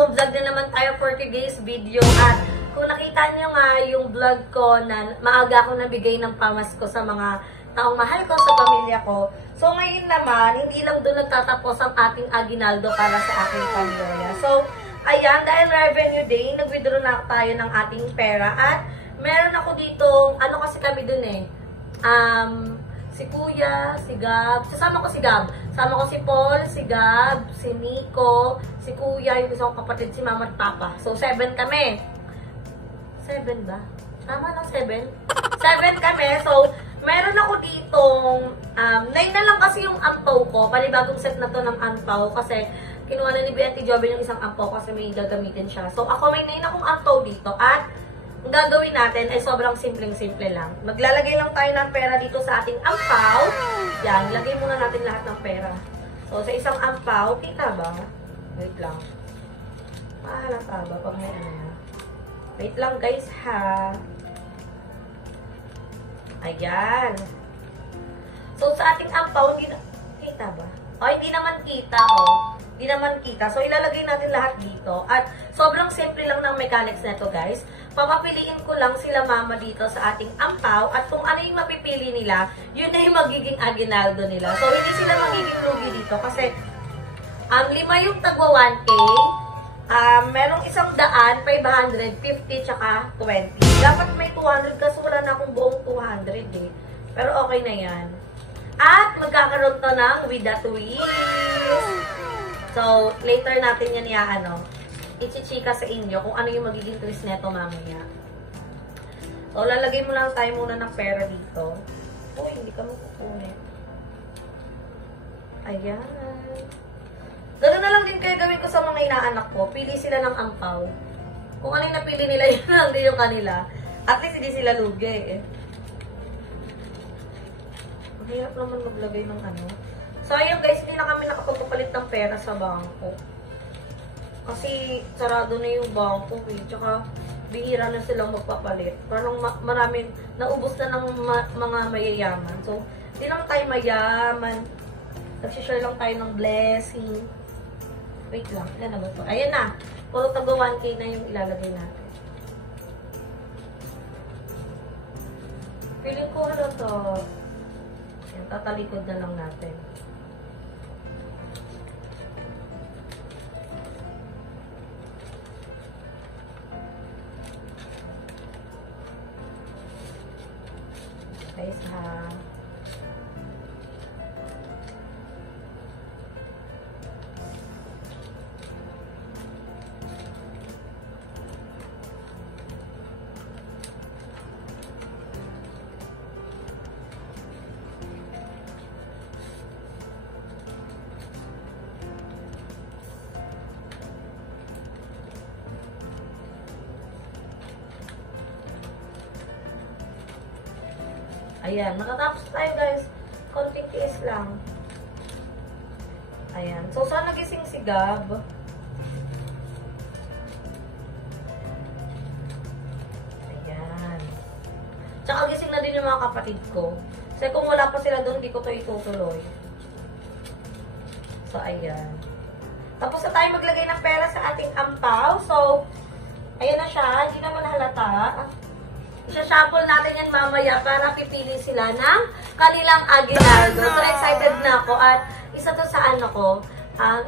panibagong vlog na naman tayo for today's video. At kung nakita niyo nga yung vlog ko na maaga ako nabigay ng pamasko sa mga taong mahal ko, sa pamilya ko. So ngayon naman, hindi lang doon nagtatapos ang ating aginaldo para sa aking pamilya. So, ayan, dahil revenue day, nag-withdraw na tayo ng ating pera. At meron ako ditong, ano kasi kami dun eh, si Kuya, si Gab, sasama ko si Gab. Sama ko si Paul, si Gab, si Nico, si Kuya, yung isang kapatid, si Mama at Papa. So, 7 kami. 7 ba? Tama lang, 7? 7 kami. So, meron ako ditong, 9 na lang kasi yung ampaw ko. Panibagong set na to ng ampaw kasi kinuha na ni Auntie Joven yung isang ampaw kasi may gagamitin siya. So, ako may 9 akong ampaw dito at ang gagawin natin ay sobrang simpleng-simple lang. Maglalagay lang tayo ng pera dito sa ating ampaw. Yan, lagay muna natin lahat ng pera. So, sa isang ampaw, kita ba? Wait lang. Mahalata ba pag may ano na? Wait lang guys ha. Ayan. So, sa ating ampaw, hindi na... Kita ba? O, hindi naman kita, o. Hindi naman kita. So, ilalagay natin lahat dito. At sobrang simple lang ng mechanics nito, guys. Papapiliin ko lang sila mama dito sa ating ampaw. At kung ano yung mapipili nila, yun na yung magiging aginaldo nila. So, hindi sila magiging lugi dito. Kasi, 5 yung tagwa 1K. Merong 100, 550, tsaka 20. Dapat may 200 kasi wala na akong buong 200 eh. Pero okay na yan. At magkakaroon to ng with a twist. So, later natin yan ichichika sa inyo kung ano yung magiging twist neto mamaya. So, lalagay mo lang tayo muna ng pera dito. Uy, hindi ka makukunin. Ayan. Ganoon na lang din kayo gawin ko sa mga inaanak ko. Pili sila ng ampaw. Kung ano yung napili nila, yun lang din yung kanila. At least hindi sila lugi eh. Ang hirap naman maglagay ng ano. So, ayun guys, hindi na kami nakapagpapalit ng pera sa bangko. Kasi, sarado na yung bangko eh. Tsaka, bihira na silang magpapalit. Parang maraming, naubos na ng mga mayayaman. So, hindi lang tayo mayaman. Nagsishare lang tayo ng blessing. Wait lang, ilan na ba ito? Ayan na. Puro tago 1K na yung ilalagay natin. Feeling ko ano to. Ayan, tatalikod na lang natin. Guys ha. Ayan, matatapos tayo guys. Konting tiis lang. Ayan. So, saan nagising si Gab? Ayan. Tsaka gising na din yung mga kapatid ko. Kasi kung wala pa sila doon, hindi ko to itutuloy. So, ayan. Tapos na tayo maglagay ng pera sa ating ampaw. So, ayan na siya. Hindi naman halata. Isa-shuffle natin yan mamaya para pipili sila ng kanilang aginaldo. So, excited na ako. At isa to sa ano ko,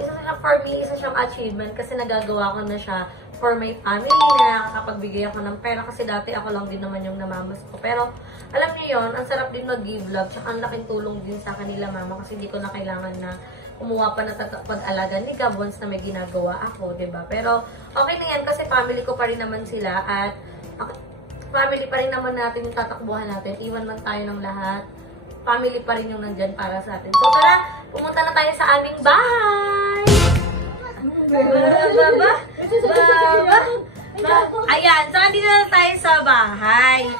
isa siyang for me, isa siyang achievement kasi nagagawa ko na siya for my family na nakakapagbigay ako ng pera kasi dati ako lang din naman yung namamas ko. Pero, alam niyo yon, ang sarap din mag-give love tsaka ang laking tulong din sa kanila mama kasi hindi ko na kailangan na kumuha pa na pag-alaga ni Gab once na may ginagawa ako, diba? Pero, okay na yan kasi family ko pa rin naman sila at family pa rin naman natin yung tatakbuhan natin. Iwan man tayo ng lahat. Family pa rin yung nandyan para sa atin. So, tara, pumunta na tayo sa aming bahay! Ayan, so, andito na tayo sa bahay.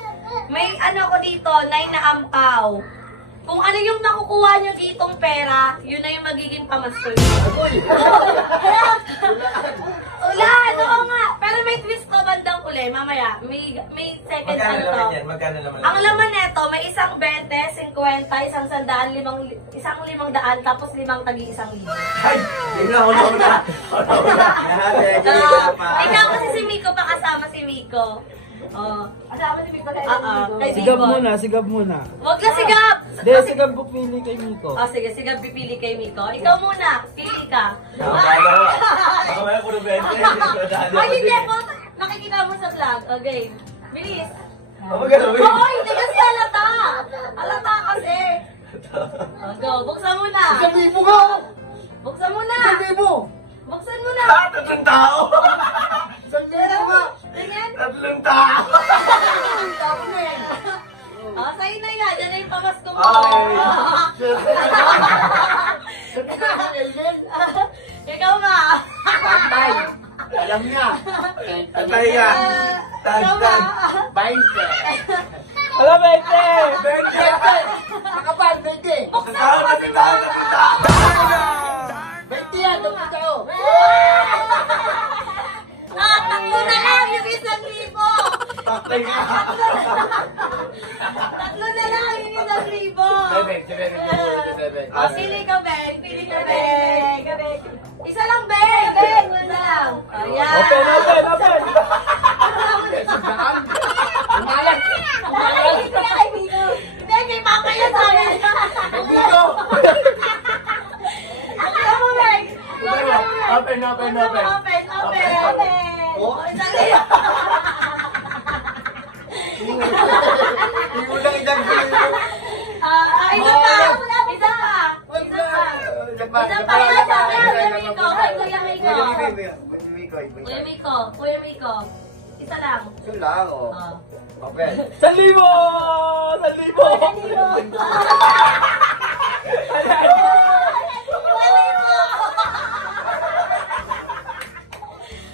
May ano ko dito, 9 na ampaw. Kung ano yung nakukuha nyo ditong pera, yun na yung magiging pamasko nyo. Ulan! Oo nga! Pero may twist pa bandang uli. mamaya. May second Magkano ano to. naman yan? Magkano naman? Ang laman neto, may isang 20, 50, isang 100, isang 500, tapos 5 tagi 1,000. Ay! Yun na, una. Ikaw kasi si Miko pa kasama si Miko. Oh. Kasama si Miko kay Miko. Sigab muna. Huwag na sigap! Hindi, sigab po pili kay Miko. Oh, sige, sigap pipili kay Miko. Ikaw muna, pili ka. Nakamaya ko ng 20. Ay, hindi po. Nakikita mo sa vlog. Okay. Bilis. Ano gagawin? Oo, hindi kasi halata. Halata kasi. Go, buksan mo na. Libo ka! Buksan mo na. Libo! Buksan mo na. Tatlong tao! Libo ka! Tingnan. Tatlong tao! Oh, sa'yo na yan. Yan na yung pamasko mo. Ikaw ma. Tay! Alam niya! Patay ka! Ikaw ma. 20! Alam, 20! 20! Nakapal, 20! Buksan mo kasi mo. 20 yan, doon ito! Tatlo na lang yung 1,000. Patay ka! Tatlo na lang yung 1,000. Oh, pili ka, Ben. Pili ka, Ben. Isa lang, Ben. Ben, wala lang. Ayan. Open! Umalag. Hindi, kay Papa yan sa akin. Dito! Ikaw mo, Ben. Open! Open. Oh? Sali. Hindi mo lang idagdag. Isa pa. Kuya Miko. Isa lang. Ito lang, oh. Ah. Okay. 1,000! 1,000.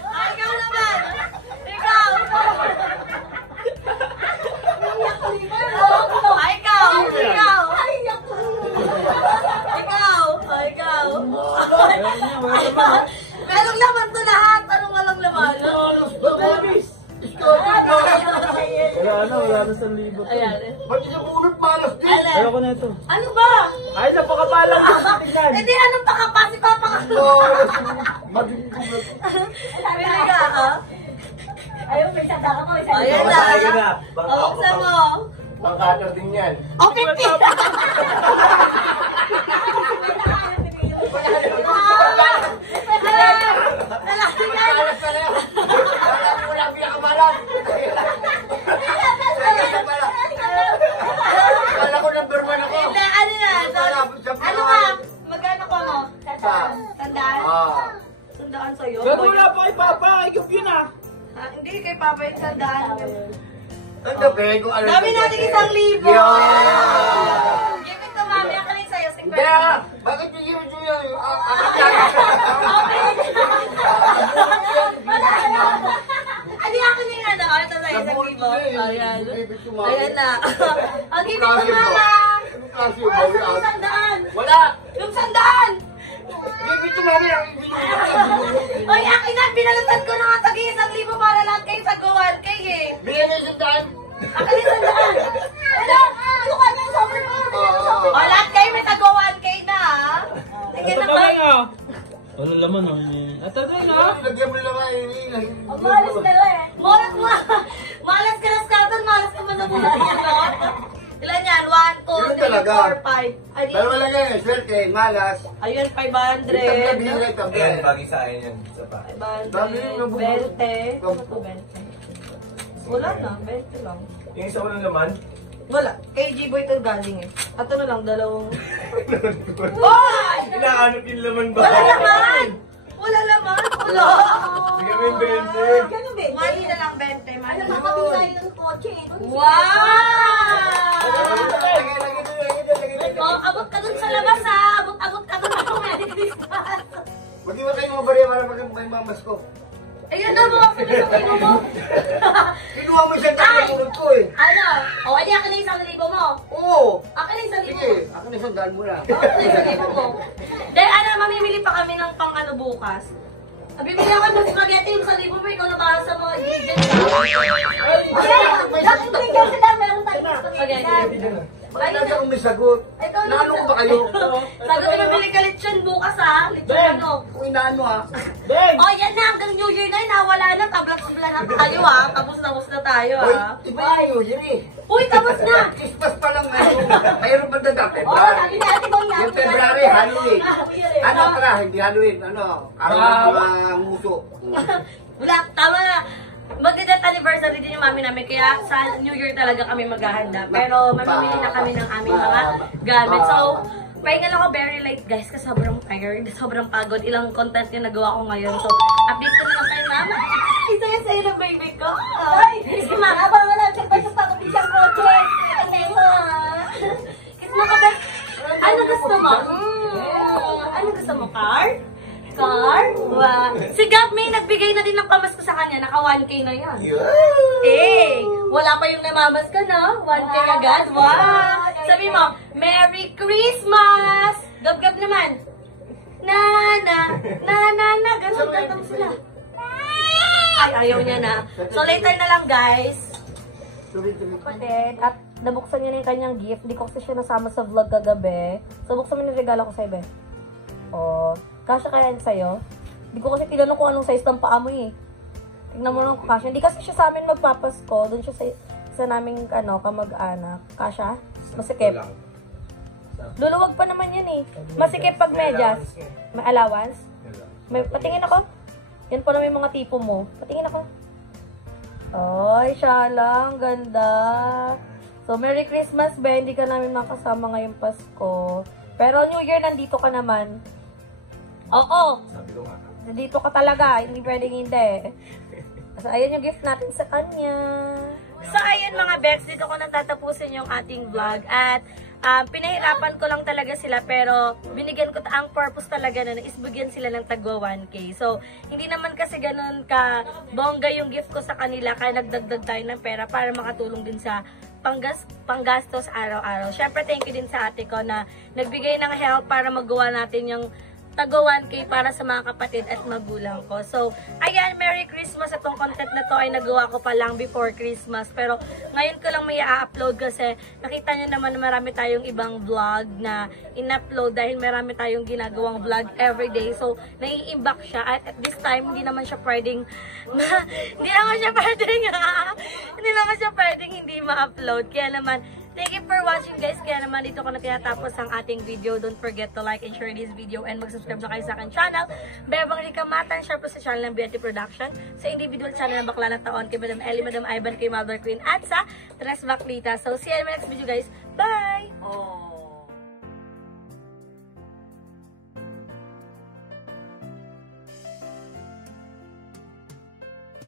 Ay, ikaw naman. Ikaw. Ay, ikaw. Merong laman to lahat. Anong walang laman? Wala na 1,000. Ayan. Ba't yung ulot malas din? Alin? Ayoko na ito. Ano ba? Ay, napakabalang tignan. Hindi, anong pakapasi pa pa? Pili ka, ha? Ayun, may sanda ka po. Ayan na. Patay ka na. Buksan mo. Pangkater din yan. Oh, 50! Kala ko number 1 ako. Hindi, ano na? Ano ka? Magkano ko mo? Sandaan? Sandaan sa'yo? Pero wala pa kay Papa, ikaw yun ah. Hindi, kay Papa yung sandaan. Ano ba? Kung ano Dami natin 1,000! Yeah. Give it to mami. Ako rin sa'yo, 50. Hindi ah. Bakit yung yun yun? Ano ako na yung ano? Ito sa'yo, 1,000. Ayan. Ayan na. Ang give it to mama. Kasi Wala sa yung sandaan. wala. Yung sandaan! Bibit ko mami ang Oy, akin na, binalatan ko na nga tagi 1,000 para lahat kayo sa 1K eh. bigyan na yung sandaan. Akin yung sandaan. Wala, suka na yung sobre mo. O, lahat kayo may tag 1K na ha. Sige na ba? Wala laman oh. Ito din ah. Lagyan mo naman Malas ka na eh. Malas ka na skatan, malas ka pa sa buhay mo. Ilan yan? 1, 2, Yun 3, talaga. 4, 5. Ay, Dalawa lang yan, swerte, malas. ayun, 500. Ayan, bagay sa akin yan. Isa pa. 500, 20. Ano to, 20? Wala na, 20 lang. Yung isa walang laman? Wala. Kay G-Boy to galing eh. At ano lang, dalawang... Hoy! Hinahanap yung laman ba? Wala laman! Wala laman! Wala! Sige mo yung 20. Ganun ba? Mali na lang 20. Mali. Nakakabila yung kotse. Wow! Oh, abot ka dun sa labas ha! Abot ka dun sa medic distance! Huwag mo tayo mga bariya para maging mamas ko. Ayun na mo! Pinilo mo! Kinuha mo isang tayo ko eh. Ano? O, ay akin na 1,000 mo! Oo. Akin na 1,000 mo! Sige, ako na sandaan mo lang. Akin na 1,000 mo! Dahil ano, mamimili pa kami ng pang ano bukas. Bibili ako ng spaghetti yung 1,000 mo, ikaw na para sa mga ingredients. Bakit bigyan sila? Meron tayong gusto Okay. Bakit akong may sagot? Ikaw na Naano ko ba kayo? Sagot na bili ka lechon bukas ha. Lechon ano? Kung inaano ha? Beng! Oh, yan na. Hanggang New Year na yun ha. Wala na. Tabla na tayo ha. Tapos na tayo Uy, ha. iba yung yun eh. Uy, tapos na. Christmas pa lang ngayon. Mayroon ba na Oh, sabi na natin bang Yung February, Halloween. Ano pala, hindi Halloween. Ano? Araw ng mga nguso. Wala, tama na. Magda-death anniversary din yung mami namin, kaya sa New Year talaga kami maghahanda. Pero mamimili na kami ng aming mga gamit. So, pahinga lang ako very late guys, kasi sobrang tired, sobrang pagod. Ilang content yung nagawa ko ngayon. So, update ko na lang kay mama. Isaya sa'yo ng baby ko. Ay, kiss mo. Abang wala, check pa sa pagod isang kotse. Kiss mo ka ba? Ano gusto mo? Ano gusto mo, car? Car? Wow. Si Gab May nagbigay na din ng pamasko sa kanya. Naka 1K na yan. Eh, wala pa yung namamas ka, no? 1K agad. Wow. Sabi mo, Merry Christmas! Gab-gab naman. Na. Ganun sila. Ay, ayaw niya na. So, later na lang, guys. Kapatid, at nabuksan niya na yung kanyang gift. Di ko kasi siya nasama sa vlog kagabi. So, buksan mo yung regalo ko sa ibe. Oh, kasya kaya yan sa'yo? Hindi ko kasi tinanong kung anong size ng paa mo eh. Tingnan mo lang kung kasya. Hindi kasi siya sa amin magpapasko. Doon siya sa naming kamag-anak. Kasya? Masikip. Luluwag pa naman yan eh. Masikip pag medyas. May allowance? Patingin ako. Yan pala may mga tipo mo. Patingin ako. Ay, siya lang. Ganda. So, Merry Christmas, be. Hindi ka namin makasama ngayong Pasko. Pero New Year, nandito ka naman. Oo. Sabi ko nga. Nandito ka talaga. Hindi pwedeng hindi. So, ayan yung gift natin sa kanya. So, ayan mga bets. Dito ko natatapusin yung ating vlog. At pinahirapan ko lang talaga sila. Pero binigyan ko ang purpose talaga na isbigyan sila ng tagwa 1K. So, hindi naman kasi ganun ka bongga yung gift ko sa kanila. Kaya nagdagdag tayo ng pera para makatulong din sa panggastos araw-araw. Syempre, thank you din sa ate ko na nagbigay ng help para magawa natin yung tago 1K para sa mga kapatid at magulang ko. So, ayan, Merry Christmas. Itong content na to ay nagawa ko pa lang before Christmas. Pero, ngayon ko lang may i-upload kasi nakita nyo naman na marami tayong ibang vlog na in-upload dahil marami tayong ginagawang vlog everyday. So, nai-imbak siya. At this time, hindi naman siya pwedeng hindi ma-upload. Kaya naman, thank you for watching guys. Kaya naman dito ko na tinatapos ang ating video. Don't forget to like and share this video and mag-subscribe na kayo sa aking channel. Bebang Rikamatan, share po sa channel ng Beauty Production. Sa individual channel ng Bakla ng Taon kay Madam Ellie, Madam Ivan, kay Mother Queen at sa Tres Baklita. So see you in my next video guys. Bye!